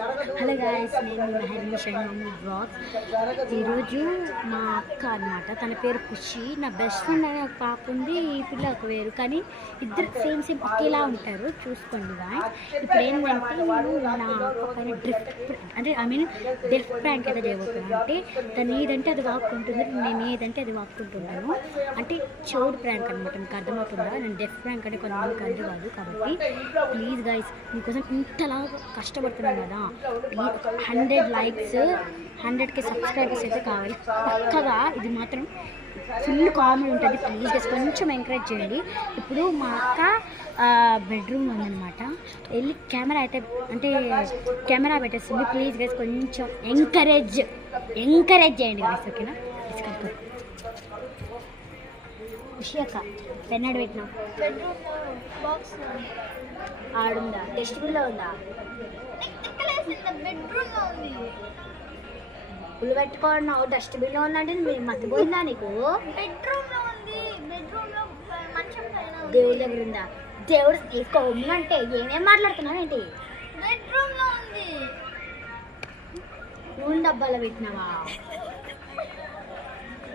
Hello guys, నేను మెహర్ని shine blogs. ఈరోజు మా అక్క అనమాట, తన పేరు ఖుషి. నా బెస్ట్ ఫ్రెండ్ అనే ఒక పాప ఉంది, ఈ పిల్ల ఒక వేరు, కానీ ఇద్దరు సేమ్ ఒకేలా ఉంటారు. చూసుకోండి గాయస్. ఇప్పుడు ఏంటంటే నేను నా అక్క పైన డెఫ్ ప్రాంక్ అయితే చేయబోతున్నాను. అంటే తను ఏదంటే అది వాక్కుంటుంది, నేను ఏదంటే అది వాక్కుంటున్నాను. అంటే చౌడ్ ప్రాంక్ అనమాట. మీకు అర్థమవుతుందా? నేను డెఫ్ ప్రాంక్ అంటే కొంతమందికి అర్థం కాదు. కాబట్టి ప్లీజ్ గాయస్, మీకోసం ఇంతలా కష్టపడుతున్నాను కదా, 100 likes 100K సబ్స్క్రైబర్స్ అయితే కావాలి పక్కగా. ఇది మాత్రం ఫుల్ కామెడీ ఉంటుంది. ప్లీజ్ గైస్ కొంచెం ఎంకరేజ్ చేయండి. ఇప్పుడు మా అక్క బెడ్రూమ్ ఉందన్నమాట, వెళ్ళి కెమెరా అయితే అంటే కెమెరా పెట్టేస్తుంది. ప్లీజ్ గైస్ కొంచెం ఎంకరేజ్ చేయండి గైస్, ఓకేనా? ఖుషి అక్క పెన్నాడు పెట్టినా ఆడుందా? డస్ట్బిన్లో ఉందా? పుల్లు పెట్టుకున్నావు, డస్ట్బిన్లో ఉందంటే మేము మర్చిపోయిందా నీకు? దేవుడి దగ్గర ఉందా? దేవుడు తీసుకోమంటే ఏమేం మాట్లాడుతున్నావు ఏంటి? నూనె డబ్బాలో పెట్టినావా?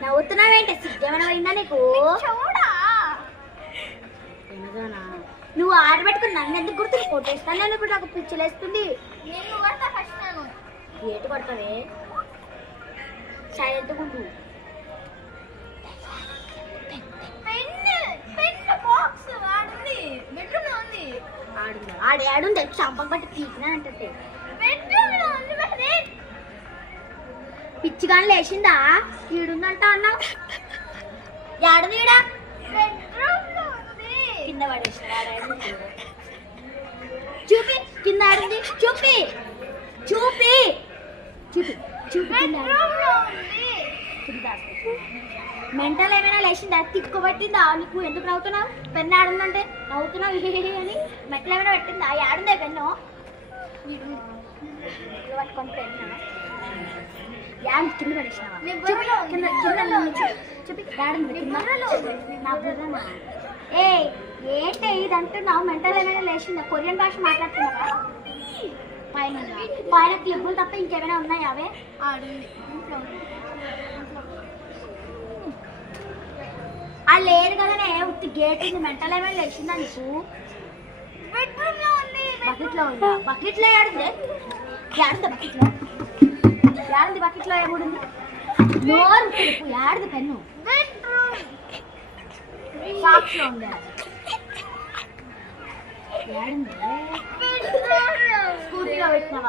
నవ్వుతున్నావేంటి? సిద్ధేమైనా పోయిందా నీకు? ఎందుకనా నువ్వు ఆడబెట్టుకుని నన్ను ఎందుకు గుర్తు కొట్టేస్తాను? నేను ఇప్పుడు నాకు పిచ్చిలేస్తుంది. ఏటు కొడతావే? సైలెంట్ గుండు. ఆడుంది చంపం బట్టి తీసినా అంటే పిచ్చిగాని లేచిందా? ఈడుందంట అన్నావు. ఏడుంది? ఈడ కింద పడేసిన చూపి, కింద ఆడింది చూపి చూపి చూపి చూపి. మెంటల్ ఏమైనా లేచిందా? తిక్కుబట్టిందా నీకు? ఎందుకు నవ్వుతున్నావు? పెన్ను ఆడుందంటే నవ్వుతున్నావు అని. మెట్టలు ఏమైనా పెట్టిందా? ఆడుందే పెన్ను పట్టుకొని పెన్ను కింద పడేసినావా? చూపి నా బుర్రనా? ఏ ఏంటి ఇది అంటున్నావు? మెంటల్ ఏమైనా లేచిందా? కొరియన్ భాష మాట్లాడుతున్నావా? పైన క్లిప్పులు తప్ప ఇంకేమైనా ఉన్నాయా? అవే లేదు కదనే, ఉత్తి గేట్ ఉంది. మెంటల్ ఏమైనా లేచిందా నీకు? బకెట్లో ఉందా? బకెట్లో ఏడుంది? బకెట్లో ఏడుంది? బకెట్లో ఏముంది? నోరు ఏడుది? పెన్ను బాక్స్ లో ఉందా? ఏడుంది? స్కూటీలో పెట్టినావా?